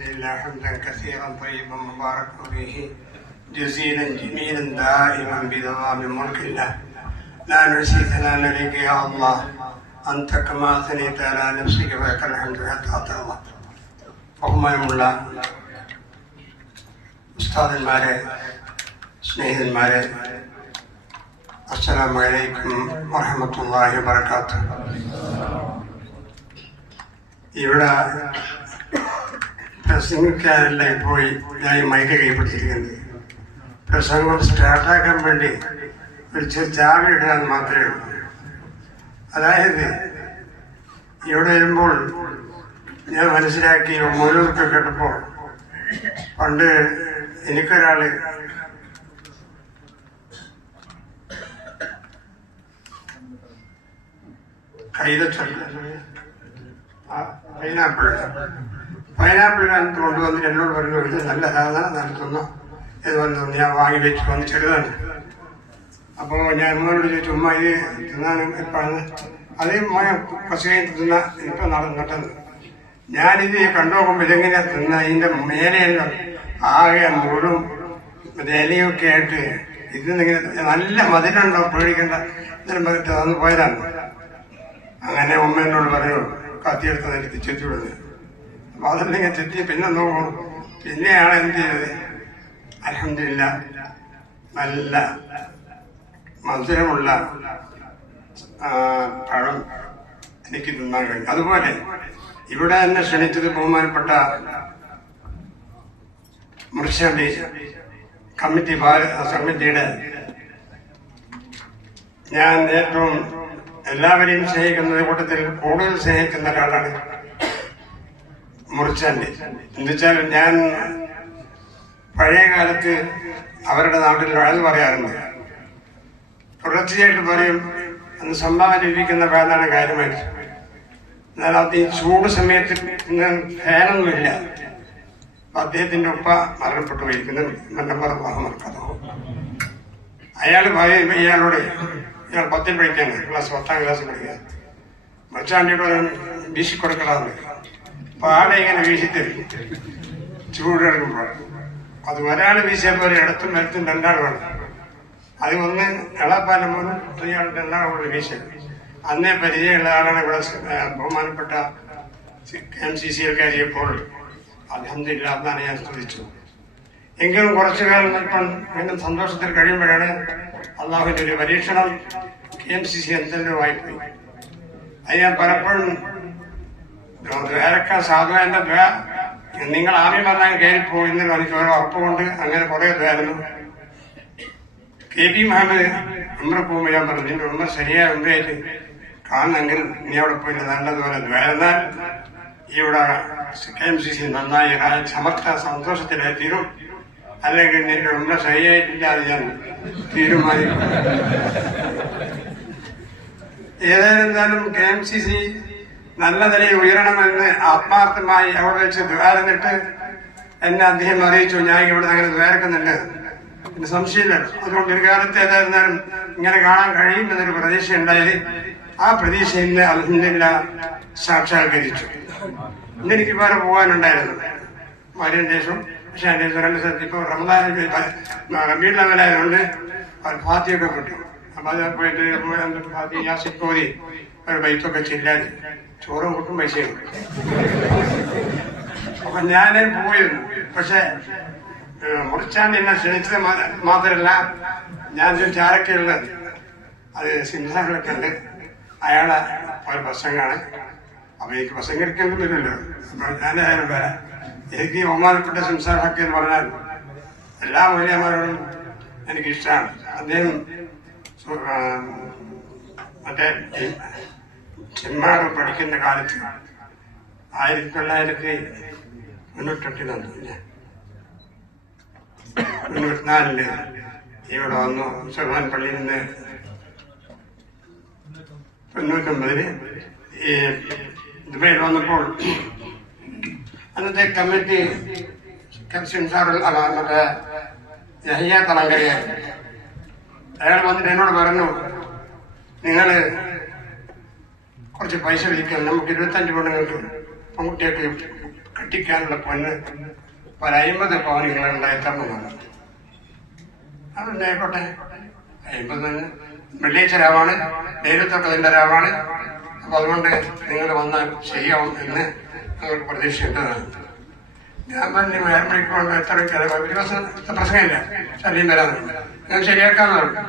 الحمد لله حمدا كثيرا طيبا مباركا فيه جزيلا جميلا دائما بدوام ملك الله لا نحصي ثناء عليك يا الله أنت كما أثنيت على نفسك فلك الحمد حتى ترضى ബഹുമാനമുള്ള ഉസ്താദന്മാരെ സ്നേഹിതന്മാരെ അസ്സലാമു അലൈക്കും വറഹമത്തല്ലാഹി വബർക്കാത്തു ഇവിടെ പ്രസംഗിക്കാനല്ല പോയി ഞാൻ ഈ മൈക്ക് കൈപ്പിടിച്ചിരിക്കുന്നത് പ്രസംഗം സ്റ്റാർട്ടാക്കാൻ വേണ്ടി ഒരു ചാവി ഇടാൻ മാത്രമേ ഉള്ളൂ. അതായത് ഇവിടെ വരുമ്പോൾ ഞാൻ മനസ്സിലാക്കി മൂലൂർക്ക് കേട്ടപ്പോൾ പണ്ട് എനിക്കൊരാൾ കൈതച്ചൊല്ല പൈനാപ്പിൾ പൈനാപ്പിൾ കാലത്ത് കൊണ്ടുവന്ന് എന്നോട് പറഞ്ഞു ഇത് നല്ല സാധന നടത്തുന്നു. ഇത് വന്നു ഞാൻ വാങ്ങി വെച്ച് വന്ന് ചെറുതാണ് അപ്പോൾ ഞാൻ അമ്മയോട് ചോദിച്ചു ഉമ്മ ഇത് തിന്നാനും എപ്പോഴാണ് അതേ മോനെ പശുവിനെ തിന്ന ഇപ്പം നടന്നു. നട്ടത് ഞാനിത് കണ്ടുനോക്കുമ്പോൾ ഇതെങ്ങനെയാ തിന്ന? ഇതിന്റെ മേലെയെല്ലാം ആകെ മുഴും മറ്റേ ഇലയൊക്കെ ആയിട്ട് ഇതിന്നിങ്ങനെ നല്ല മധുരമുണ്ടോ? പേടിക്കേണ്ട. ഇതിനും പറഞ്ഞിട്ട് തന്നു പോയതാണ്. അങ്ങനെ ഉമ്മ എന്നോട് പറഞ്ഞു കത്തിയെടുത്ത് എനിക്ക് ചെത്തി വിടുന്നത് അതല്ലെങ്കിൽ ചെത്തി പിന്നെ നോക്കും പിന്നെയാണ് എന്ത് ചെയ്തത്? അലഹമില്ല നല്ല മധുരമുള്ള പഴം എനിക്ക് തിന്നാൻ കഴിഞ്ഞു അതുപോലെ ഇവിടെ എന്നെ ക്ഷണിച്ചത് ബഹുമാനപ്പെട്ട മുറിശാണ്ടി കമ്മിറ്റി കമ്മിറ്റിയുടെ ഞാൻ ഏറ്റവും എല്ലാവരെയും സ്നേഹിക്കുന്ന കൂട്ടത്തിൽ കൂടുതൽ സ്നേഹിക്കുന്ന ഒരാളാണ് മുറിച്ചാണ്ടി എന്നുവെച്ചാൽ ഞാൻ പഴയ കാലത്ത് അവരുടെ നാട്ടിൽ വഴൽ പറയാറുണ്ട്. തുടർച്ചയായിട്ട് പറയും അന്ന് സംഭാവന ലഭിക്കുന്ന ഫാനാണ് കാര്യമായിട്ട്. എന്നാൽ അത് ഈ ചൂട് സമയത്ത് ഫാനൊന്നുമില്ല അപ്പൊ അദ്ദേഹത്തിന്റെ ഉപ്പ മരണപ്പെട്ടു പോയിരിക്കുന്നു മന്നപ്പുറം മറക്കാതോ അയാൾ പറയും ഇയാളോട് ഇയാൾ പത്തിൽ പഠിക്കാണ്. ക്ലാസ് പത്താം ക്ലാസ് പഠിക്കുക. മച്ചാണ്ടിയോട് വീശി കൊടുക്കണമെന്ന് ആടെ ഇങ്ങനെ വീശിത്തരും. തരും ചൂടെടുക്കുമ്പോൾ അത് ഒരാൾ വീശിയപ്പോൾ ഒരു ഇടത്തും നിലത്തും രണ്ടാൾ വേണം. അത് ഒന്ന് ഇളപ്പാലം പോലും ഒരാൾ രണ്ടാൾ കൂടെ വീശി അന്നേ പരിചയമുള്ള ആളാണ് ഇവിടെ ബഹുമാനപ്പെട്ട എം സി സി എൽക്കാരിയപ്പോൾ അലഹമില്ല എന്നാണ് ഞാൻ ചോദിച്ചു എങ്കിലും കുറച്ചു കാലം ഇപ്പം വീണ്ടും സന്തോഷത്തിൽ കഴിയുമ്പോഴാണ് അള്ളാഹുവിന്റെ ഒരു പരീക്ഷണം കെ എം സി സി എന്തെങ്കിലും പോയി അത് ഞാൻ പലപ്പോഴും ദ്വാരക്ക എന്റെ ദ്വാ? നിങ്ങൾ ആദ്യം പറഞ്ഞാൽ കയറി പോയിന്നല്ലോ എനിക്ക് ഓരോ ഉറപ്പുകൊണ്ട് അങ്ങനെ കുറെ ദ്വാരുന്നു കെ പി മുഹമ്മദ് ഉമ്മറെ പോകുമ്പോൾ ഞാൻ പറഞ്ഞു നിന്റെ ഉമ്മ ശരിയായ ഉമ്മയായിട്ട് കാണണമെങ്കിൽ നീ അവിടെ പോയിട്ട് നല്ലതുപോലെ ദ്വാരുന്നാൽ ഇവിടെ കെ എം സി സി നന്നായി സമർത്ഥ സന്തോഷത്തിലായി തീരും. അല്ലെങ്കിൽ നിന്റെ ഉമ്മ ശരിയായിട്ടില്ല അത് ഞാൻ തീരുമാനിക്കും. ഏതായിരുന്നാലും കെ എം സി സി നല്ല നിലയിൽ ഉയരണമെന്ന് ആത്മാർത്ഥമായി അവിടെ വെച്ച് ദ്വാരന്നിട്ട് എന്നെ അദ്ദേഹം അറിയിച്ചു ഞാൻ ഇവിടെ അങ്ങനെ ദ്വാരക്കുന്നുണ്ട്. പിന്നെ സംശയമില്ല അതുകൊണ്ട് ഒരു കാലത്ത് ഏതായിരുന്നാലും ഇങ്ങനെ കാണാൻ കഴിയുമെന്നൊരു പ്രതീക്ഷ ഉണ്ടായി. ആ പ്രതീക്ഷ ഇന്ന് അലഹമില്ല സാക്ഷാത്കരിച്ചു. ഇന്ന് എനിക്ക് വേറെ പോകാനുണ്ടായിരുന്നു. ഭാര്യയും ദേശം പക്ഷെ എന്റെ രണ്ട് സ്ഥലത്ത് ഇപ്പോൾ റമദാൻ റബീൽ ലെവലായതുകൊണ്ട് ഫാത്തിയൊക്കെ കിട്ടും അപ്പൊ അത് പോയിട്ട് ഫാത്തി ഞാൻ കോരി ഒരു ബൈക്കൊക്കെ ചില്ലാൻ ചോറും കൂട്ടും പൈസയും. അപ്പൊ ഞാൻ പോയിരുന്നു. പക്ഷെ മുറിച്ചാൻ എന്നെ ക്ഷണിച്ചത് മാത്രമല്ല ഞാൻ ചോദിച്ചു ആരൊക്കെയുള്ളത് അത് സിംസാറിലൊക്കെ ഉണ്ട്. അയാളെ ഒരു പ്രസംഗമാണ് അപ്പൊ എനിക്ക് പ്രസംഗിക്കേണ്ടി വരുമല്ലോ. അപ്പൊ ഞാനായാലും വരാം. എനിക്ക് ബഹുമാനപ്പെട്ട സംസാരമൊക്കെ എന്ന് പറഞ്ഞാൽ എല്ലാ മൂല്യന്മാരോടും എനിക്ക് ഇഷ്ടമാണ് അദ്ദേഹം മറ്റേ ചെമ്മാട് പഠിക്കുന്ന കാലത്ത് ആയിരത്തി തൊള്ളായിരത്തി തൊണ്ണൂറ്റെട്ടിലാണ് തോന്നുന്നു തൊണ്ണൂറ്റിനാലിൽ ഇവിടെ വന്നു. മുസൽമാൻ പള്ളിയിൽ നിന്ന് തൊണ്ണൂറ്റൊമ്പതിൽ ഈ ദുബൈയിൽ വന്നപ്പോൾ അന്നത്തെ കമ്മിറ്റി കൺസ്യൂൺസാറിൽ മറ്റേ യഹിയ തളങ്കരയായി അയാൾ വന്നിട്ട് എന്നോട് പറഞ്ഞു നിങ്ങൾ കുറച്ച് പൈസ വിളിക്കണം നമുക്ക് ഇരുപത്തഞ്ച് പെണ്ണുങ്ങൾക്ക് പെൺകുട്ടിയൊക്കെ കെട്ടിക്കാനുള്ള പൊന്ന് ഒരു അയിമ്പത് പവനുകളുണ്ടായി തരണമെന്ന് അതുണ്ടായിക്കോട്ടെ അയിമ്പത് വെള്ളിയാഴ്ച രാവാണ് ദൈവത്തൊട്ടതിന്റെ രാവാണ്. അപ്പൊ അതുകൊണ്ട് നിങ്ങൾ വന്നാൽ ചെയ്യാം എന്ന് ഞങ്ങൾക്ക് പ്രതീക്ഷിക്കേണ്ടതാണ് ഞാൻ പറഞ്ഞു ഏഴ് മണിക്കൂർ എത്ര ഒരു ദിവസം പ്രശ്നമില്ല. ശല്യം വരാതെ ഞാൻ ശരിയാക്കാന്ന് പറഞ്ഞു.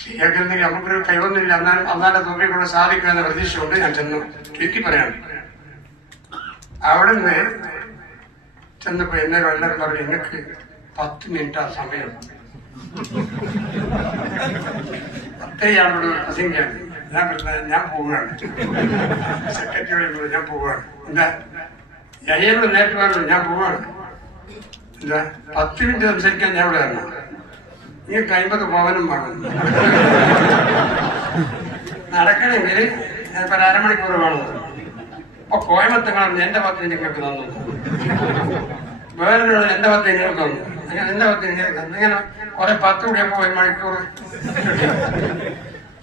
ശരിയാക്കുന്നെങ്കിൽ നമുക്കൊരു കഴിവൊന്നുമില്ല എന്നാൽ അന്നാലെ തോന്നിക്കൊണ്ട് സാധിക്കും സാധിക്കുമെന്ന പ്രതീക്ഷയോട് ഞാൻ ചെന്നു. ചുരുക്കി പറയാണ്. അവിടെ നിന്ന് ചെന്നപ്പോ എന്നെ വെള്ളം പറഞ്ഞു എനിക്ക് പത്ത് മിനിറ്റ് ആ സമയം. പത്തേയാളോട് പ്രസംഗിക്കാണ് ഞാൻ പറഞ്ഞ ഞാൻ പോവുകയാണ്. സെക്രട്ടറിയോട് ഞാൻ പോവുകയാണ്. എന്താ? അയ്യനോട് നേരിട്ട് പറഞ്ഞു ഞാൻ പോവുകയാണ്. എന്താ? പത്ത് മിനിറ്റ് സംസാരിക്കാൻ ഞാൻ ഇവിടെ വരണം നിങ്ങൾക്ക് കഴിയുമ്പോ പവനും പാടും. നടക്കണമെങ്കിൽ ഇപ്പൊ അരമണിക്കൂർ വേണം. അപ്പൊ കോയമ്പത്തങ്ങൾ എന്റെ പത്ത് നിങ്ങൾക്ക് തന്നു. വേറൊരു എന്റെ പത്ത് നിങ്ങൾക്ക് തന്നു. അങ്ങനെ എന്റെ പത്ത് നിങ്ങൾക്ക് തന്നു. ഇങ്ങനെ കുറെ പത്ത് കൂടിയപ്പോ ഒരു മണിക്കൂർ.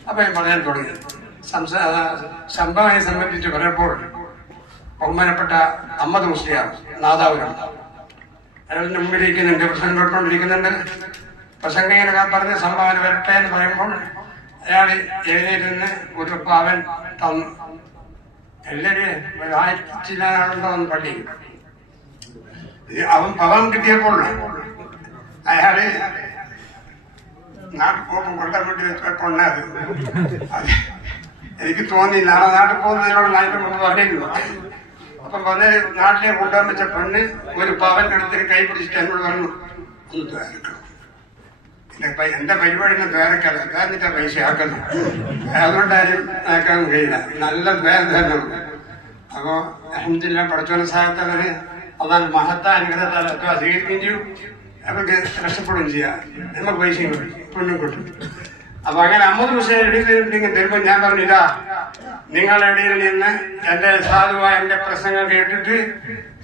അപ്പൊ ഞാൻ പറയാൻ തുടങ്ങി. സംസാ സംബന്ധിച്ച് പറയുമ്പോൾ ബഹുമാനപ്പെട്ട അമ്മദ് മുസ്ലിയാർ നാദാപുരം. അയാളുടെ മുമ്പിലിരിക്കുന്നുണ്ട് പ്രസംഗം കേട്ടുകൊണ്ടിരിക്കുന്നുണ്ട് പ്രസംഗം ഞാൻ പറഞ്ഞ സംഭാവന വരട്ടെ എന്ന് പറയുമ്പോൾ അയാൾ എഴുന്നേരുന്ന് ഒരു പാവൻ തന്നു. എല്ലാരും ആയിരത്തിലാണല്ലോ എന്ന് പള്ളി അവൻ പവൻ കിട്ടിയപ്പോൾ അയാൾ നാട്ടിൽ പോകുമ്പോൾ കൊണ്ട വീട്ടിൽ കൊണ്ടത് എനിക്ക് തോന്നി നാളെ നാട്ടിൽ പോകുന്നതിനോട് നാട്ടിൽ മുമ്പ് പറഞ്ഞിരുന്നു അപ്പം വന്ന് നാട്ടിലെ കൊണ്ടുവന്ന വെച്ച പെണ്ണ് ഒരു പവൻ എടുത്തിട്ട് കൈ പിടിച്ചിട്ട് എന്നോട് പറഞ്ഞു ഒന്ന് ദ്വാരക്കണം. എന്റെ പരിപാടിയുടെ പേരൊക്കെ ദ്വാരന്നിട്ട് പൈസ ആക്കുന്നു. അതുകൊണ്ടാരും ആക്കാൻ കഴിയില്ല. നല്ല പേര് തന്നെ അപ്പോ അഹമ്മദില്ല പഠിച്ചോന സഹായത്താൽ അതാണ് മഹത്ത അനുഗ്രഹത്താൽ ഒക്കെ സ്വീകരിക്കുകയും ചെയ്യും. അവർക്ക് രക്ഷപ്പെടുകയും ചെയ്യാം. നമുക്ക് കിട്ടും പെണ്ണും കിട്ടും അപ്പൊ അങ്ങനെ അമ്മത് ദിവസം എഴുതിയിട്ടുണ്ടെങ്കിൽ തരുമ്പോ ഞാൻ പറഞ്ഞില്ല നിങ്ങളുടെ ഇടയിൽ നിന്ന് എന്റെ സാധുവായ എന്റെ പ്രസംഗം കേട്ടിട്ട്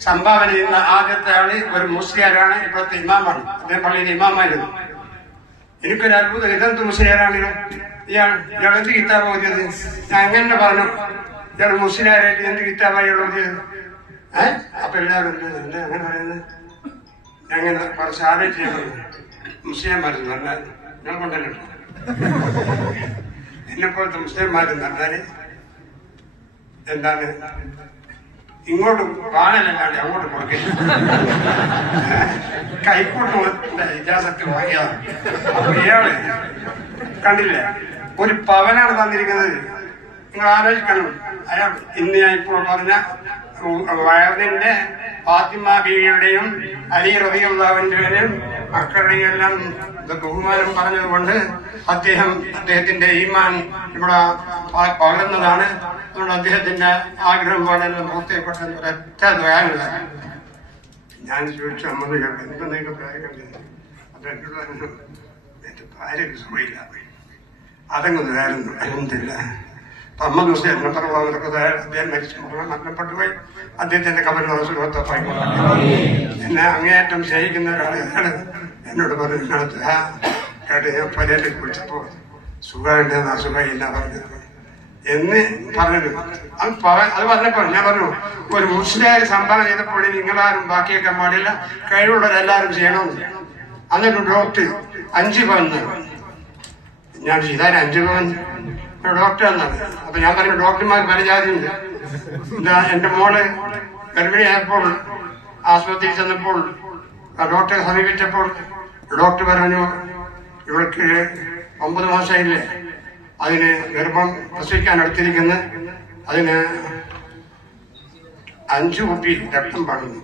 സംഭാവന ചെയ്യുന്ന ആദ്യത്തെ ആൾ ഒരു മുസ്ലിയാരാണ്. ഇപ്പോഴത്തെ ഇമാമാണ്. അദ്ദേഹം പള്ളിയിലെ ഇമാമായിരുന്നു. എനിക്കൊരു അത്ഭുത. ഇതെന്ത് മുസ്ലിയാരാണ് ഇയാൾ? ഇയാൾ എന്ത് കിതാബ് ഓതിയത്? ഞാൻ അങ്ങനെ പറഞ്ഞു. ഇയാൾ മുസ്ലിയാരായിട്ട് എന്ത് ഇയാൾ ഓതിയത്? ഏഹ് അപ്പൊ എല്ലാവരും അങ്ങനെ പറയുന്നത്? അങ്ങനെ കുറച്ച് ആലോചിച്ച് ഞാൻ പറഞ്ഞു. പറഞ്ഞാൽ ഞാൻ കൊണ്ടല്ലോ എന്നെപ്പോലത്തെ മുസ്ലിംമാരെന്ന് പറഞ്ഞാൽ എന്താണ് ഇങ്ങോട്ട് വാങ്ങലല്ലാണ്ട് അങ്ങോട്ട് കൊടുക്കില്ല കൈക്കോട്ട് കൊടുത്ത ഇജാസത്ത് വാങ്ങിയതാണ് അപ്പൊ ഇയാൾ കണ്ടില്ലേ? ഒരു പവനാണ് തന്നിരിക്കുന്നത്. നിങ്ങൾ ആലോചിക്കണം. അയാൾ ഇന്ന് ഞാൻ ഇപ്പോൾ പറഞ്ഞ വയറിന്റെ ഫാത്തിമ ബീവിയുടെയും അലി റബിയുള്ളാവിന്റെയും ഇത് ബഹുമാനം പറഞ്ഞതുകൊണ്ട് അദ്ദേഹം അദ്ദേഹത്തിന്റെ ഈമാൻ ഇവിടെ പകരുന്നതാണ്. അതുകൊണ്ട് അദ്ദേഹത്തിന്റെ ആഗ്രഹം പോലെ പൂർത്തിയപ്പെട്ടെന്ന് ഒരൊറ്റ ദ്വയാനില്ല ഞാൻ ചോദിച്ചു അമ്മ എന്തെങ്കിലും കാര്യങ്ങളുണ്ട് അപ്പൊ എന്നോട് പറഞ്ഞു എന്റെ ഭാര്യ സുഖമില്ല. അതങ്ങ് അലഹമില്ല അപ്പൊ അമ്മ ദിവസം പറഞ്ഞവർക്ക് അദ്ദേഹം മരിച്ചു. മരണം മരണപ്പെട്ടു പോയി അദ്ദേഹത്തിന്റെ കബറിലുള്ള സുഖത്തൊപ്പായി എന്നെ അങ്ങേയറ്റം സ്നേഹിക്കുന്ന ഒരാളാണ് എന്നോട് പറഞ്ഞു "ഇതിനകത്ത് ആ കേട്ട് ഞാൻ പലരെ കുറിച്ചപ്പോ സുഖമുണ്ടെന്ന് അസുഖമില്ല പറഞ്ഞത് എന്ന് പറഞ്ഞു അത് അത് പറഞ്ഞപ്പോ ഞാൻ പറഞ്ഞു ഒരു മുസ്ലിം സംഭാവന ചെയ്തപ്പോൾ നിങ്ങളാരും ബാക്കിയൊക്കെ പാടില്ല. കഴിവുള്ളവരെല്ലാരും ചെയ്യണമെന്ന് അന്നൊരു ഡോക്ടർ അഞ്ച് പവൻ ഞാൻ ചെയ്താൽ അഞ്ച് പവൻ? ഡോക്ടർ എന്നാണ് അപ്പൊ ഞാൻ പറഞ്ഞു ഡോക്ടർമാർ പല ജാതിയുണ്ട്. എന്താ എന്റെ മോൾ ഗർഭിണിയായപ്പോൾ ആശുപത്രിയിൽ ചെന്നപ്പോൾ ഡോക്ടറെ സമീപിച്ചപ്പോൾ ഡോക്ടർ പറഞ്ഞു ഇവൾക്ക് ഒമ്പത് മാസമായില്ലേ. അതിന് ഗർഭം പ്രസവിക്കാൻ അടുത്തിരിക്കുന്ന അതിന് അഞ്ചു കുപ്പി രക്തം പാടുന്നു.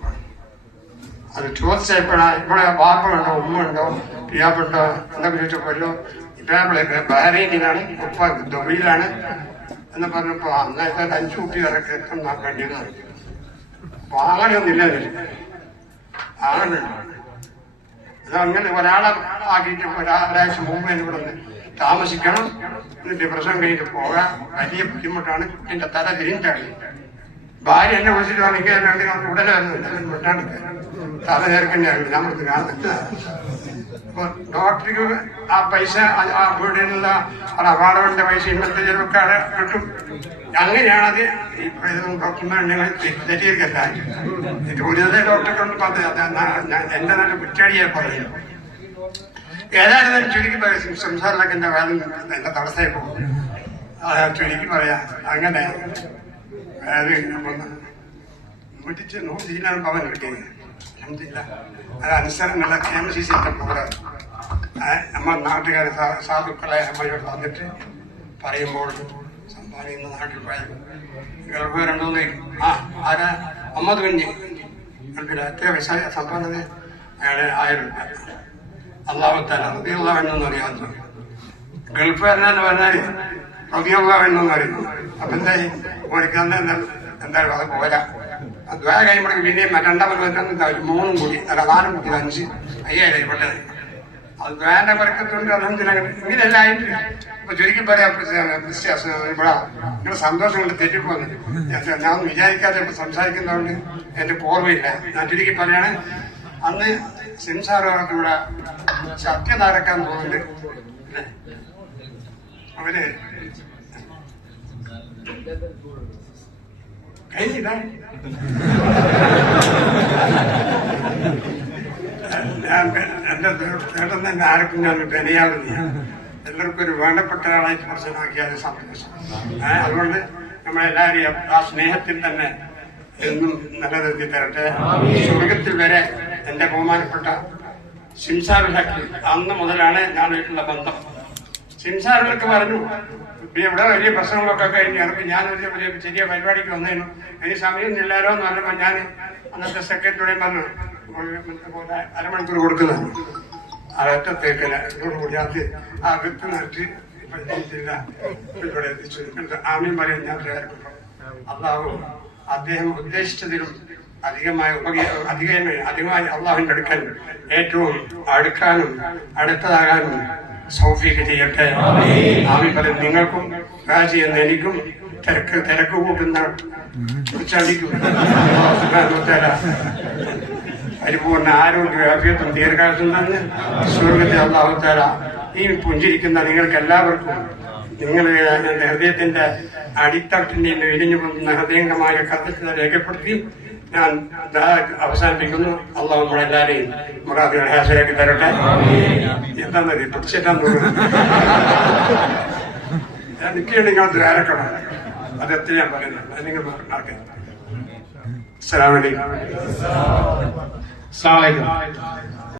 അത് ചോദിച്ചപ്പോഴാ ഇവിടെ വാപ്പുണ്ടോ ഉണ്ടോ? പിയാപ്പുണ്ടോ എന്നൊക്കെ ചോദിച്ചപ്പോഴല്ലോ ഇപ്പം ബഹ്റൈനിലാണ് ഉപ്പ ദുബൈയിലാണ് എന്ന് പറഞ്ഞപ്പോ അന്നത്തെ അഞ്ചു രക്തം വേണ്ടിയെന്ന് പറഞ്ഞു അപ്പൊ ഇതിൽ. അങ്ങനെ ഇത് അങ്ങനെ ഒരാളെ ആക്കിയിട്ട് ഒരാ- ഒരാഴ്ച മുമ്പ് ഇവിടെ താമസിക്കണം എന്നിട്ട് പ്രസവം കഴിഞ്ഞിട്ട് പോകാം. വലിയ ബുദ്ധിമുട്ടാണ് കുട്ടിന്റെ തല തിരിഞ്ഞാണ് ഭാര്യ എന്നെ വിളിച്ചിട്ട് പറഞ്ഞെങ്കിൽ ഉടനെ വരുന്നില്ല വിട്ടാണ്ട് തല ചേർക്കേണ്ടി നമ്മൾ കാണുന്നത് അപ്പൊ ഡോക്ടർക്ക് ആ പൈസ ആ- വീടിനുള്ള അവാർഡിന്റെ പൈസ ഇന്നത്തെ ചെലവൊക്കെ അവിടെ കിട്ടും അങ്ങനെയാണ് അത് ഡോക്ടർമാർ ഞങ്ങൾ തെറ്റിയിരിക്കാൻ ഒരു ഡോക്ടറെ കൊണ്ട് പറഞ്ഞത് എന്റെ നല്ല കുറ്റാടിയെ പറയുന്നു ഏതായാലും ചുരുക്കി പറയാം സംസാരത്തിലൊക്കെ എന്റെ വേദന എന്റെ തടസ്സമായി പോകും ചുരുക്കി പറയാം. അങ്ങനെ അത് ഒന്ന് നൂറ്റി നൂറ്റി പവൻ കിട്ടിയത് അൽഹംദുലില്ലാ. അത് സി സിന്റെ പോലെ നമ്മൾ നാട്ടുകാരെ സാ- സാധുക്കളെ നമ്മളിവിടെ വന്നിട്ട് പറയുമ്പോൾ സമ്പാദിക്കുന്ന നാട്ടിൽ പോയാൽ ഗൾഫ് രണ്ടോന്ന് ആ ആരാ? അമ്മത് കുഞ്ഞ് ഗൾഫിൽ എത്ര വയസ്സായ സമ്പാദന അയാളെ ആയിരം രൂപ. അള്ളാഹത്താല വേണമെന്ന് അറിയാവുന്ന ഗൾഫ് എന്നാന്ന് പറഞ്ഞാൽ വേണമെന്ന് അറിയുന്നു അപ്പൊ എന്തായി? ഓർക്ക് എന്താ എന്തായാലും അത് പോരാ. ദ്വാര കഴിയുമ്പോഴേക്ക് പിന്നെയും രണ്ടാം വരുന്ന ഒരു മൂന്നും കൂടി അല്ല നാലും കൂടി അഞ്ച് അയ്യായിരം പെട്ടത് അത് വേണ്ട വർക്കത്തുണ്ട് അതെന്തിനാ ഇങ്ങനെയല്ല ആയിട്ട് ഇപ്പൊ ചുരുക്കി പറയാം ഇവിടെ നിങ്ങളുടെ സന്തോഷം കൊണ്ട് തെറ്റിപ്പോന്നു ഞാൻ ഒന്നും വിചാരിക്കാതെ ഇപ്പൊ സംസാരിക്കുന്നതുകൊണ്ട് എന്റെ ഓർമ്മയില്ല. ഞാൻ ചുരുക്കി പറയാണ് അന്ന് സത്യം നടക്കാൻ പോകുന്നുണ്ട്? അവർ ചേട്ടൻ തന്നെ ആർക്കും ഞാൻ പെനയാവുന്നില്ല എല്ലാവർക്കും ഒരു വേണ്ടപ്പെട്ട ആളായിട്ട് മനസ്സിലാക്കിയാൽ സന്തോഷം അതുകൊണ്ട് നമ്മളെല്ലാവരെയും ആ സ്നേഹത്തിൽ തന്നെ എന്നും നിലനിർത്തി തരട്ടെ സ്വർഗത്തിൽ വരെ എന്റെ ബഹുമാനപ്പെട്ട സിംസാറിലാക്കി അന്ന് മുതലാണ് ഞാനായിട്ടുള്ള ബന്ധം. സിംസാറിലൊക്കെ പറഞ്ഞു പിന്നെ ഇവിടെ വലിയ പ്രശ്നങ്ങളൊക്കെ കഴിഞ്ഞു ഇറങ്ങി ഞാൻ ഒരു വലിയ ചെറിയ പരിപാടിക്ക് വന്നേനു. എനിക്ക് സമയം ഇല്ലാലോ എന്ന് പറഞ്ഞപ്പോ ഞാൻ അന്നത്തെ സെക്രട്ടറിയോടെയും പറഞ്ഞു അരമണിക്കൂർ കൊടുക്കുന്നതാണ് അതൊറ്റത്തേക്ക് ഇതോട് അത് ആ വിത്ത് നട്ട് ഇല്ല ഇവിടെ എത്തിച്ചു. എന്നിട്ട് ആമയും പറയും ഞാൻ അള്ളാഹു അദ്ദേഹം ഉദ്ദേശിച്ചതിലും അധികമായ ഉപകീ അധികമായി അധികമായി അള്ളാഹുവിന്റെ അടുക്കാൻ ഏറ്റവും അടുക്കാനും അടുത്തതാകാനും സൗഫീക്ക് ചെയ്യട്ടെ. പറയും നിങ്ങൾക്കും ചെയ്യുന്ന എനിക്കും തിരക്ക് തിരക്ക് കൂട്ടുന്ന ചടിക്കും പരിപൂർണ ആരോഗ്യ ആഭ്യത്തും ദീർഘാസം തന്ന് സ്വർഗത്തെ അള്ളാഹുത്താര ഈ പുഞ്ചിരിക്കുന്ന നിങ്ങൾക്ക് എല്ലാവർക്കും നിങ്ങൾ എന്റെ ഹൃദയത്തിന്റെ അടിത്തട്ടിന്റെ ഇരിഞ്ഞു പോകുന്ന ഹൃദയംഗമായ കഥ രേഖപ്പെടുത്തി ഞാൻ അവസാനിപ്പിക്കുന്നു. അള്ളാഹു നമ്മളെല്ലാരെയും മുറാദുകൾ ഹാസരാക്കി തരട്ടെ. എന്താണെന്നറിയ പിടിച്ചേറ്റാൻ തോന്നുന്നു ഞാൻ നിൽക്കുകയാണ് നിങ്ങൾ ദ്വാരക്കണം അത് എത്ര ഞാൻ പറയുന്നത്? അല്ലെങ്കിൽ നടക്കാം അസ്സലാമലൈക്കും